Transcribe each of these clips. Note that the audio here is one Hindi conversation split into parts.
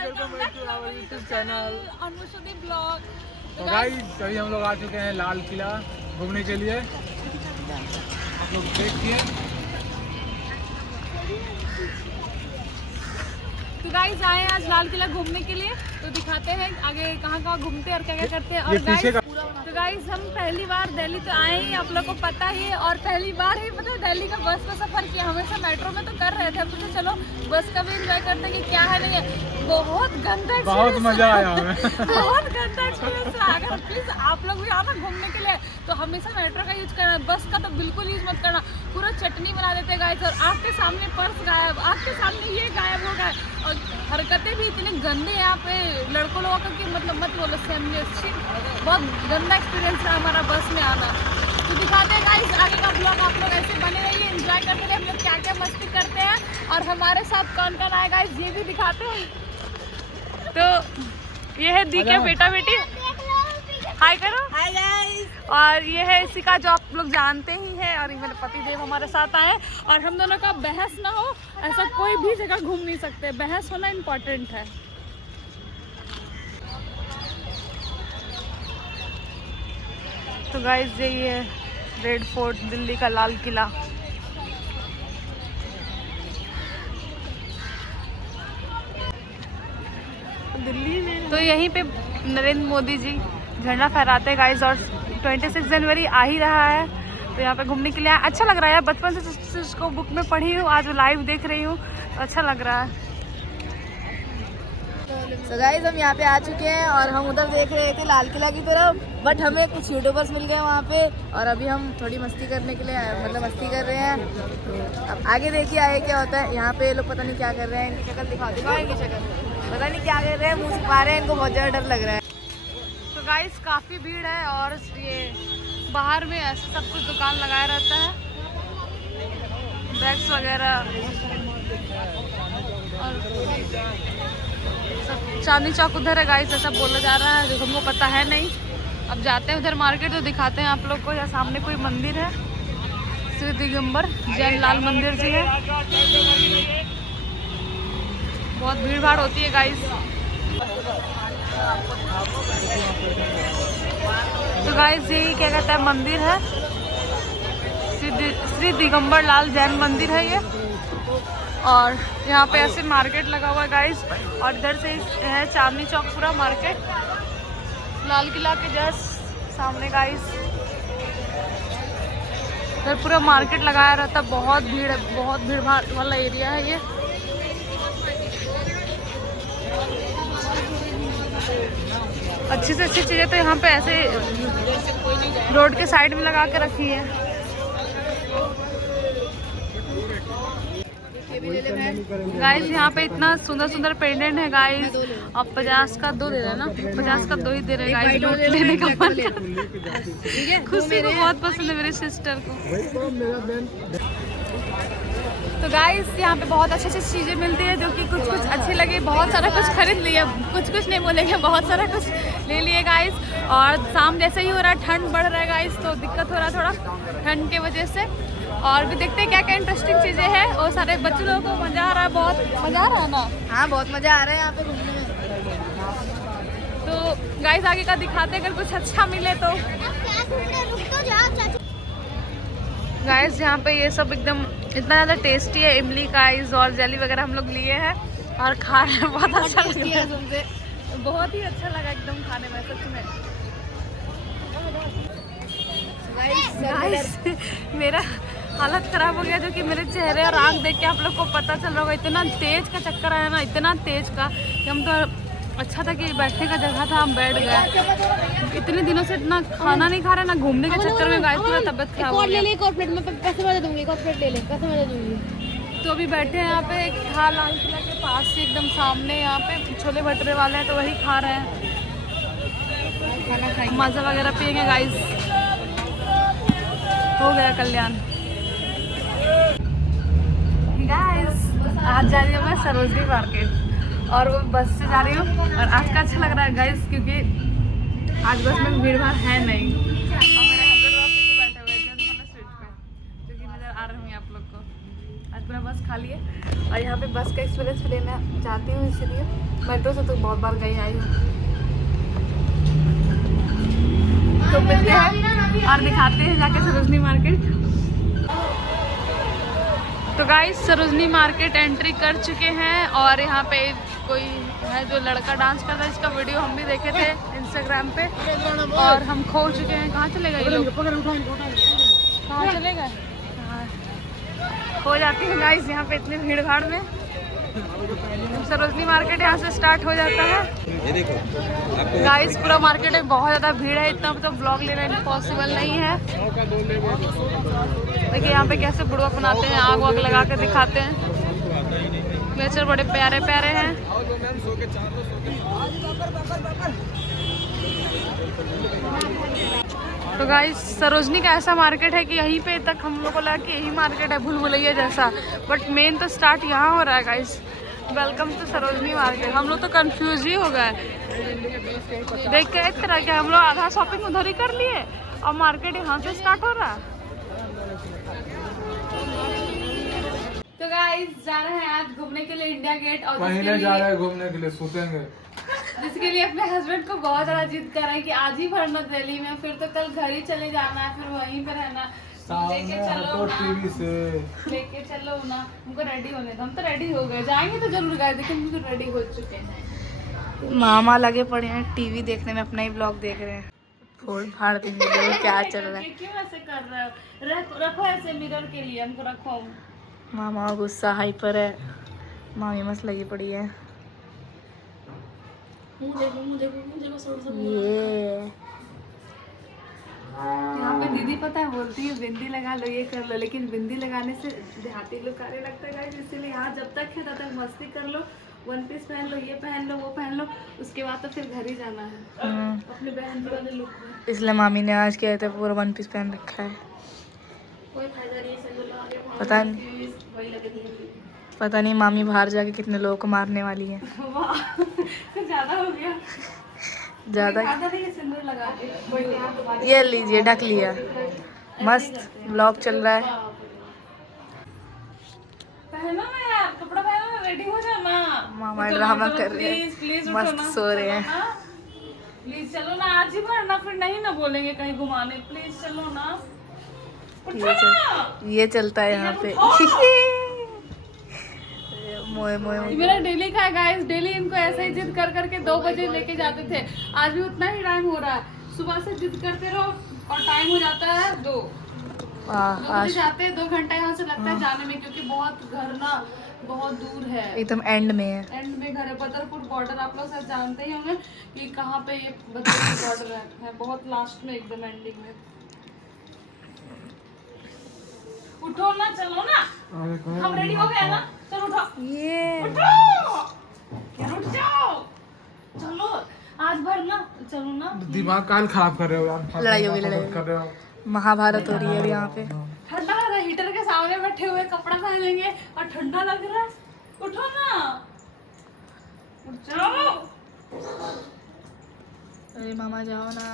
Welcome back to our YouTube channel Anushruti blog. तो गाइस अभी हम लोग आ चुके हैं लाल किला घूमने के लिए। आप लोग देखिए। तो गाइस आए आज लाल किला घूमने के लिए, तो दिखाते हैं आगे कहाँ कहाँ घूमते हैं और क्या क्या करते हैं। और गाइस तो गाइस हम पहली बार दिल्ली तो आए ही, आप लोग को पता ही है, और पहली बार ही मतलब दिल्ली का बस में सफर किया। हमेशा मेट्रो में तो कर रहे थे, हम सोचे चलो बस का भी एंजॉय करते हैं कि क्या है नहीं है। बहुत गंदा, बहुत मजा आया हमें। बहुत गंदा एक्सपीरियंस है। अगर प्लीज आप लोग भी आना घूमने के लिए तो हमेशा मेट्रो का यूज करना, बस का तो बिल्कुल यूज मत करना। पूरा चटनी बना देते गाइस, और आपके सामने पर्स गायब, आपके सामने ये गायब हो गए, और हरकतें भी इतने गंदे यहाँ पे लड़कों लोगों का कि मतलब मत बोलो। बहुत गंदा एक्सपीरियंस है हमारा बस में आना। तो दिखाते हैं गाइस आगे का ब्लॉग, आप लोग ऐसे बने रहिए, एंजॉय करते रहिए हम लोग क्या क्या मस्ती करते हैं और हमारे साथ कौन कौन आएगा गाइस ये भी दिखाते हैं। तो ये है दी के बेटा बेटी, हाय करो। Hi guys. और ये है इसिका जो आप लोग जानते ही हैं, और ये मेरे पति देव हमारे साथ आए। और हम दोनों का बहस ना हो, ऐसा कोई भी जगह घूम नहीं सकते, बहस होना इम्पोर्टेंट है। तो गाइस ये है रेड फोर्ट, दिल्ली का लाल किला। दिल्ली में तो यहीं पे नरेंद्र मोदी जी झंडा फहराते गाइस, और 26 जनवरी आ ही रहा है, तो यहाँ पे घूमने के लिए अच्छा लग रहा है। बचपन से इसको बुक में पढ़ी हूँ, आज लाइव देख रही हूँ तो अच्छा लग रहा है। तो गाइस हम यहाँ पे आ चुके हैं और हम उधर देख रहे थे लाल किला की तरफ, बट हमें कुछ यूट्यूबर्स मिल गए वहाँ पे, और अभी हम थोड़ी मस्ती करने के लिए मतलब मस्ती कर रहे हैं। तो अब आगे देखिए आगे क्या होता है। यहाँ पे लोग पता नहीं क्या कर रहे हैं, इनकी शक्ल दिखाओ इनकी शक्ल, पता नहीं क्या कर रहे हैं, मुँह छुपा रहे हैं, इनको बहुत ज़्यादा डर लग रहा है। तो गाइस काफ़ी भीड़ है, और ये बाहर में ऐसे सब कुछ दुकान लगाया रहता है, बैग्स वगैरह, और सब चांदनी चौक उधर है गाइस, ऐसा बोला जा रहा है, जो हमको पता है नहीं। अब जाते हैं उधर मार्केट, तो दिखाते हैं आप लोग को। यहाँ सामने कोई मंदिर है, श्री दिगंबर जैन लाल मंदिर जी है। बहुत भीड़ भाड़ होती है गाइस। तो गाइस यही क्या कहता है मंदिर है, श्री दिगंबर लाल जैन मंदिर है ये, और यहाँ पे ऐसे मार्केट लगा हुआ है गाइस, और इधर से है चांदनी चौक पूरा मार्केट, लाल किला के जस्ट सामने गाइस। इधर पूरा मार्केट लगाया रहता, बहुत भीड़ है, बहुत भीड़ भाड़ वाला एरिया है ये। अच्छी से अच्छी चीज़ें तो यहाँ पे ऐसे रोड के साइड में लगा के रखी है। गाइस यहाँ पे इतना सुंदर सुंदर पेंडेंट है गाइस, अब 50 का 2 दे रहे हैं ना, 50 का 2 ही दे रहे हैं गाइस, नोट लेने का मन कर। खुशी को बहुत पसंद है मेरी सिस्टर को। तो गाइस यहाँ पे बहुत अच्छी अच्छी चीज़ें मिलती है, जो कि कुछ कुछ अच्छी लगी, बहुत सारा कुछ खरीद लिया, कुछ कुछ नहीं बोलेंगे, बहुत सारा कुछ ले लिए गाइस। और शाम जैसे ही हो रहा है, ठंड बढ़ रहा है गाइस, तो दिक्कत हो रहा है थोड़ा ठंड के वजह से। और भी देखते हैं क्या क्या इंटरेस्टिंग चीज़ें हैं, और सारे बच्चे लोगों को मज़ा आ रहा है, बहुत मज़ा आ रहा है ना। हाँ बहुत मज़ा आ रहा है यहाँ पे घूमने में। तो गाइस आगे का दिखाते, अगर कुछ अच्छा मिले तो। गाइस यहाँ पे ये सब एकदम इतना ज़्यादा टेस्टी है, इमली का आइस और जेली वगैरह हम लोग लिए हैं और खा रहे हैं, बहुत अच्छा लग रहा है, बहुत ही अच्छा लगा एकदम खाने में सच में। गाइस मेरा हालत ख़राब हो गया, जो कि मेरे चेहरे और आँख देख के आप लोग को पता चल रहा होगा, इतना तेज़ का चक्कर आया ना, इतना तेज़ का कि हम तो, अच्छा था कि बैठने का जगह था, हम बैठ गए। इतने दिनों से इतना खाना नहीं खा रहे ना, घूमने के चक्कर में गाइस पूरा तबीयत खराब हो गया। एक और प्लेट में पैसे बता दूंगी, एक और प्लेट ले ले, पैसे बता दूंगी। तो अभी बैठे हैं यहाँ पे, एक था लाल किला के पास से एकदम सामने, यहाँ पे छोले भटूरे वाले हैं, तो वही खा रहे हैं, खाना खाएंगे, मज़ा वगैरह पियेंगे गाइस। हो गया कल्याण। गाइस आज जा रही हूँ मैं सरोजनी मार्केट, और वो बस से जा रही हूँ, और आज का अच्छा लग रहा है गाइस, क्योंकि आज बस में भीड़ भाड़ है नहीं, और मेरे हस्बैंड वहाँ पे बैठे हुए हैं सीट पे, जो कि नज़र आ रही हूँ आप लोग को। आज पूरा बस खा लिए और यहाँ पे बस का एक्सपीरियंस लेना चाहती हूँ, इसलिए मेट्रो से तो बहुत बार गई आई हूँ। तो मिलते हैं और दिखाते हैं जाके सरोजनी मार्केट। तो गाइस सरोजनी मार्केट एंट्री कर चुके हैं और यहाँ पे कोई है जो लड़का डांस कर रहा है, इसका वीडियो हम भी देखे थे इंस्टाग्राम पे और हम खो चुके हैं। कहाँ चले गए ये लोग, कहाँ चले गए? हो जाती है गाइस यहाँ पे इतनी भीड़ भाड़ में। सरोजनी मार्केट यहाँ से स्टार्ट हो जाता है। ये देखो गाइस पूरा मार्केट में बहुत ज़्यादा भीड़ है, इतना मतलब ब्लॉग लेना पॉसिबल नहीं है। देखिए यहाँ पे कैसे बुड़वा बनाते हैं, आग वाग लगा के दिखाते हैं। नेचर बड़े प्यारे प्यारे हैं। तो गाइस सरोजनी का ऐसा मार्केट है कि यहीं पे तक हम लोग को लगा कि यही मार्केट है भूल भुलैया जैसा, बट मेन तो स्टार्ट यहाँ हो रहा है guys. Welcome to Sarojini market. हम लोग तो कंफ्यूज ही हो गए देख के एक तरह के। हम लोग आधा शॉपिंग उधर ही कर लिए और मार्केट यहाँ से स्टार्ट हो रहा है। तो गाइस जा रहे हैं आज घूमने के लिए इंडिया गेट और पहले जा रहे हैं घूमने के लिए, सूतेंगे। जिसके लिए अपने हस्बैंड को बहुत ज्यादा जिद कर रहे हैं कि आज ही भरना दिल्ली में, फिर तो कल घर ही चले जाना है, फिर वहीं पे रहना। लेके चलो तो ना, टीवी से लेके चलो ना। हमको रेडी होने दो, हम तो रेडी हो गए, जाएंगे तो जरूर गए, लेकिन हम तो रेडी हो चुके हैं। मामा लगे पड़े हैं टीवी देखने में, अपना ही ब्लॉग देख रहे हैं। फोड़ फाड़ देंगे क्या चल रहा है। क्यों ऐसे कर रहे हो? रखो ऐसे मिरर के लिए, हमको रखो। मामा गुस्सा हाइपर है, मामी मस्त लगी पड़ी है। ये यहाँ पे दीदी पता है बोलती है बिंदी लगा लो, ये कर लो, लेकिन बिंदी लगाने से देहाती लुक आने लगता है गाइस। इसीलिए यहाँ जब तक है तब तक मस्ती कर लो, वन पीस पहन लो, ये पहन लो, वो पहन लो, उसके बाद तो फिर घर ही जाना है अपने बहन जी वाले लुक में। इसलिए मामी ने आज क्या था पूरा वन पीस पहन रखा है। कोई फायदा नहीं है, पता नहीं, पता नहीं मामी बाहर जाके कितने लोगों को मारने वाली है। ज्यादा हो गया, ज्यादा। सिंदूर लगा के ये लीजिए ढक लिया, मस्त ब्लॉग चल रहा है। पहनो ना यार, कपड़ा पहनो ना, रेडी हो जाना। मामा ड्रामा कर रहे प्लीज हैं, मस्त सो रहे हैं। प्लीज चलो ना, आज ही भरना, फिर नहीं ना बोलेंगे कहीं घुमाने। प्लीज चलो ना, ये चलता है यहाँ पे। मोए मोए मेरा डेली का है गाइस, डेली इनको ऐसे ही जिद कर करके 2 बजे लेके जाते थे। आज भी उतना ही टाइम हो रहा है, सुबह से जिद करते रहो और टाइम हो जाता है 2 बजे जाते हैं। 2 घंटा यहाँ से लगता है जाने में, क्योंकि बहुत घर ना बहुत दूर है, एकदम एंड में है। एंड में घर है, बदरपुर बॉर्डर। आप लोग शायद जानते ही होंगे कि कहाँ पे ये बदरपुर बॉर्डर है, बहुत लास्ट में, एकदम एंडिंग में। उठो ना, चलो ना, हम रेडी हो गए ना, चलो उठो। ये उठ जाओ, चलो आज भर ना, चलो ना। दिमाग काल खराब कर रहे हो यार, लड़ाई हो गई, लड़ाई कर रहे हो। महाभारत हो रही है अभी यहाँ पे। ठंडा लग रहा है, हीटर के सामने बैठे हुए कपड़ा पहनेंगे और ठंडा लग रहा है। उठो ना, उठ जाओ। अरे मामा जाओ ना,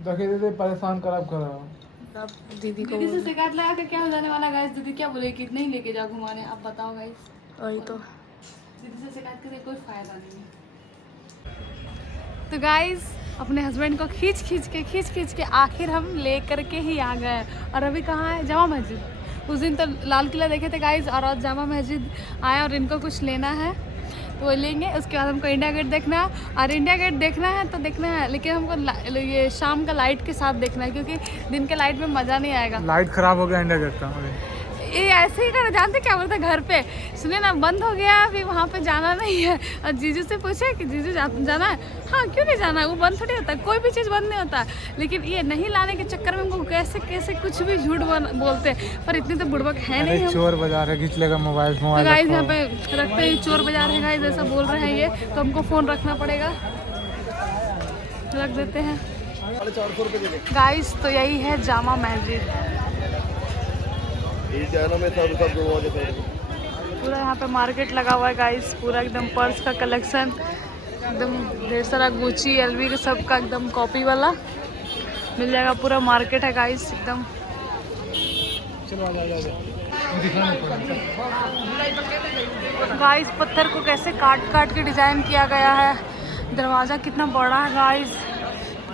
देखे दीदी परेशान खराब कर रहे हो। अब दीदी को दीदी से शिकायत लगा के क्या हो जाने वाला गाइस? दीदी क्या बोलेगी, नहीं लेके जाओ घुमाने? आप बताओ गाइस। वही तो। दीदी से शिकायत करके कोई फायदा नहीं है। तो गाइस अपने हस्बैंड को खींच खींच के आखिर हम ले करके ही आ गए। और अभी कहाँ है? जामा मस्जिद। उस दिन तो लाल किला देखे थे गाइस, और आज जामा मस्जिद आए और इनको कुछ लेना है तो वो लेंगे। उसके बाद हमको इंडिया गेट देखना है, और इंडिया गेट देखना है तो देखना है, लेकिन हमको ये शाम का लाइट के साथ देखना है, क्योंकि दिन के लाइट में मज़ा नहीं आएगा। लाइट खराब हो गया इंडिया गेट का। ये ऐसे ही कर, जानते क्या बोलते घर पे, सुने ना बंद हो गया, अभी वहाँ पे जाना नहीं है। और जीजू से पूछे कि जीजू जाना है? हाँ, क्यों नहीं जाना है, वो बंद थोड़ी होता है, कोई भी चीज़ बंद नहीं होता। लेकिन ये नहीं लाने के चक्कर में हमको कैसे कैसे कुछ भी झूठ बोलते हैं, पर इतने तो बुड़बक है नहीं। चोर बाजार है, खींच लेगा मोबाइल। तो गाइस यहाँ पे रखते ही चोर बाजार है गाइस, ऐसा बोल रहे हैं ये, तो हमको फ़ोन रखना पड़ेगा, रख देते हैं गाइस। तो यही है जामा मस्जिद। पूरा यहाँ पे मार्केट लगा हुआ है गाइस, पूरा एकदम पर्स का कलेक्शन, एकदम ढेर सारा गुची एलवी का सब का एकदम कॉपी वाला मिल जाएगा। पूरा मार्केट है गाइस एकदम। गाइस पत्थर को कैसे काट काट के डिजाइन किया गया है। दरवाजा कितना बड़ा है गाइस,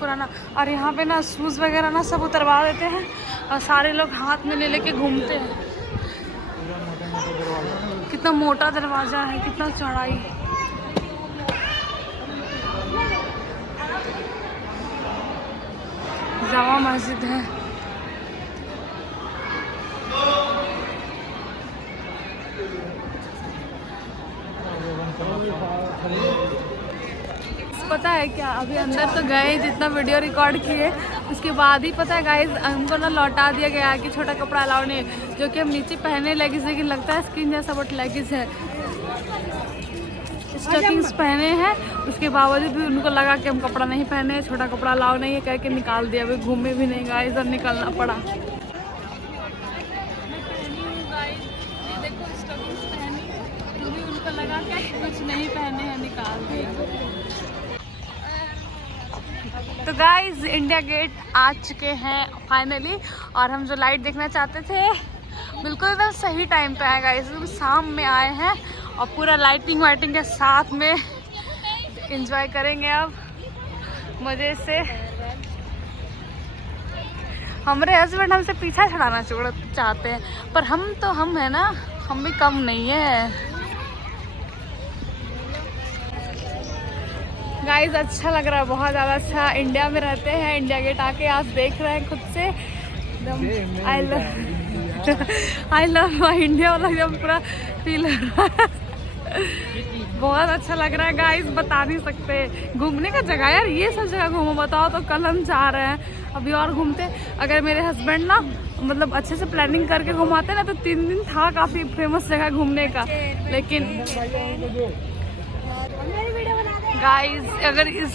पुराना। और यहाँ पे ना शूज वगैरह ना सब उतरवा देते हैं और सारे लोग हाथ में ले लेके घूमते हैं। कितना मोटा दरवाजा है, कितना चौड़ाई। जामा मस्जिद है। पता है क्या, अभी अंदर तो गए जितना वीडियो रिकॉर्ड किए उसके बाद ही पता है गाइस हमको ना लौटा दिया गया कि छोटा कपड़ा अलाउ नहीं, जो कि हम नीचे पहने लेगिंग्स, लेकिन लगता है स्किन जैसा बट लेगिंग्स है। स्टॉकिंग्स पहने हैं, उसके बावजूद भी उनको लगा कि हम कपड़ा नहीं पहने, छोटा कपड़ा अलाउ नहीं है, कह के निकाल दिया। अभी घूमे भी नहीं गाइस और निकलना पड़ा। देखो स्टॉकिंग्स पहनी, तो भी उनको लगा कि कुछ नहीं पहने हैं, निकाल दिए। तो गाइस इंडिया गेट आ चुके हैं फाइनली, और हम जो लाइट देखना चाहते थे बिल्कुल एकदम सही टाइम पे आए गाइस। एकदम शाम में आए हैं और पूरा लाइटिंग वाइटिंग के साथ में एंजॉय करेंगे अब मज़े से। हमारे हस्बैंड हमसे पीछा छुड़ाना चाहते हैं, पर हम है ना, हम भी कम नहीं है गाइस। अच्छा लग रहा है, बहुत ज़्यादा अच्छा। इंडिया में रहते हैं, इंडिया गेट आके आज देख रहे हैं खुद से। आई लव माई इंडिया वाला एकदम पूरा फील हो रहा है। बहुत अच्छा लग रहा है गाइस, बता नहीं सकते। घूमने का जगह यार, ये सब जगह घूमो बताओ तो। कल हम जा रहे हैं, अभी और घूमते। अगर मेरे हस्बैंड ना मतलब अच्छे से प्लानिंग करके घुमाते ना तो 3 दिन था काफ़ी फेमस जगह घूमने का। लेकिन गाइस अगर इस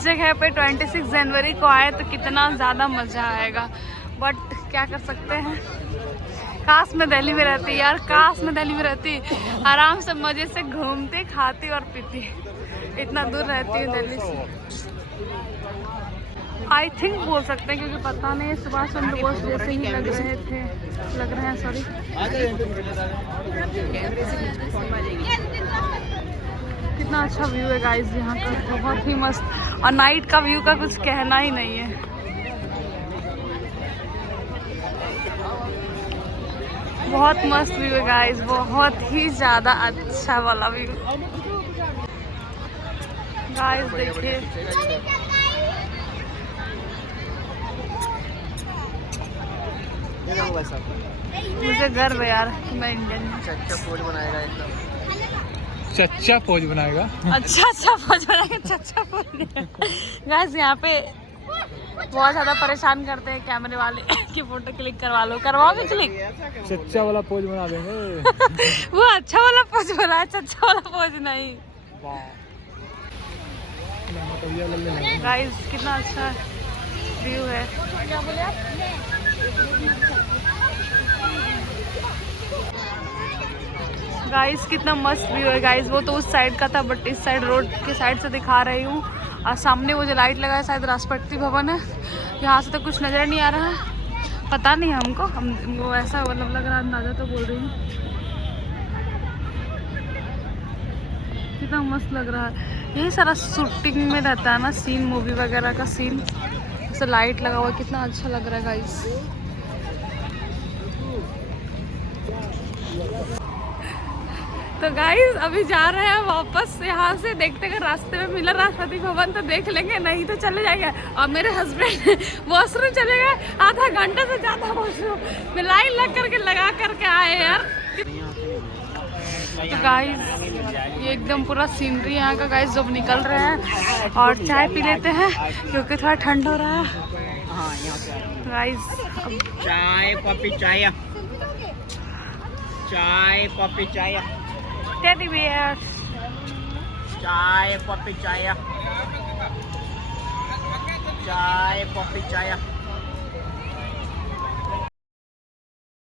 जगह पे 26 जनवरी को आए तो कितना ज़्यादा मज़ा आएगा, बट क्या कर सकते हैं। काश मैं दिल्ली में रहती यार, काश मैं दिल्ली में रहती, आराम से मज़े से घूमती, खाती और पीती। इतना दूर रहती हूँ दिल्ली से। आई थिंक बोल सकते हैं, क्योंकि पता नहीं, सुभाष चंद्र बोस जैसे ही लग रहे हैं सॉरी। कितना अच्छा व्यू है गाइस यहाँ का, बहुत ही मस्त। और नाइट का व्यू का कुछ कहना ही नहीं है। बहुत मस्त व्यू है गाइस, बहुत ही ज़्यादा अच्छा वाला व्यू। गाइस देखिए मुझे गर्व है यार कि मैं इंडियन हूँ। चच्चा पोज बनाएगा एकदम। चच्चा पोज बनाएगा। अच्छा पोज बनाएगा, चच्चा पोज। गाइस यहाँ पे बहुत ज़्यादा परेशान करते हैं कैमरे वाले कि फोटो क्लिक करवा लो, करवाओगे क्लिक? चच्चा वाला पोज बना देंगे। वो अच्छा वाला पोज बना है, चच्चा वाला पोज नहीं। गाइस कितना अच्छा व्यू है। क्या बोले आप? गाइस कितना मस्त व्यू है गाइस। वो तो उस साइड का था, बट इस साइड रोड के साइड से दिखा रही हूँ। और सामने वो जो लाइट लगा है शायद राष्ट्रपति भवन है। यहाँ से तो कुछ नज़र नहीं आ रहा है, पता नहीं हमको, वो ऐसा मतलब लग रहा है, अंदाजा तो बोल रही हूँ। कितना मस्त लग रहा है। यही सारा शूटिंग में रहता है ना, सीन, मूवी वगैरह का सीन। जैसे लाइट लगा हुआ, कितना अच्छा लग रहा है गाइस। तो गाइस अभी जा रहे हैं वापस यहाँ से। देखते हैं रास्ते में मिला राष्ट्रपति भवन तो देख लेंगे, नहीं तो चले जाएंगे। और मेरे हस्बैंड वॉशरूम चले गए, आधा घंटा से ज़्यादा वॉशरूम में लाइन लगा करके आए यार। तो गाइस ये एकदम पूरा सीनरी यहाँ का गाइस। जब निकल रहे हैं और चाय पी लेते हैं क्योंकि थोड़ा ठंड हो रहा है गाइस। चाय पॉपी चाय, चाय पॉपी चाय, टेडी बियर, चाय पॉपी चाय, चाय पॉपी चाय।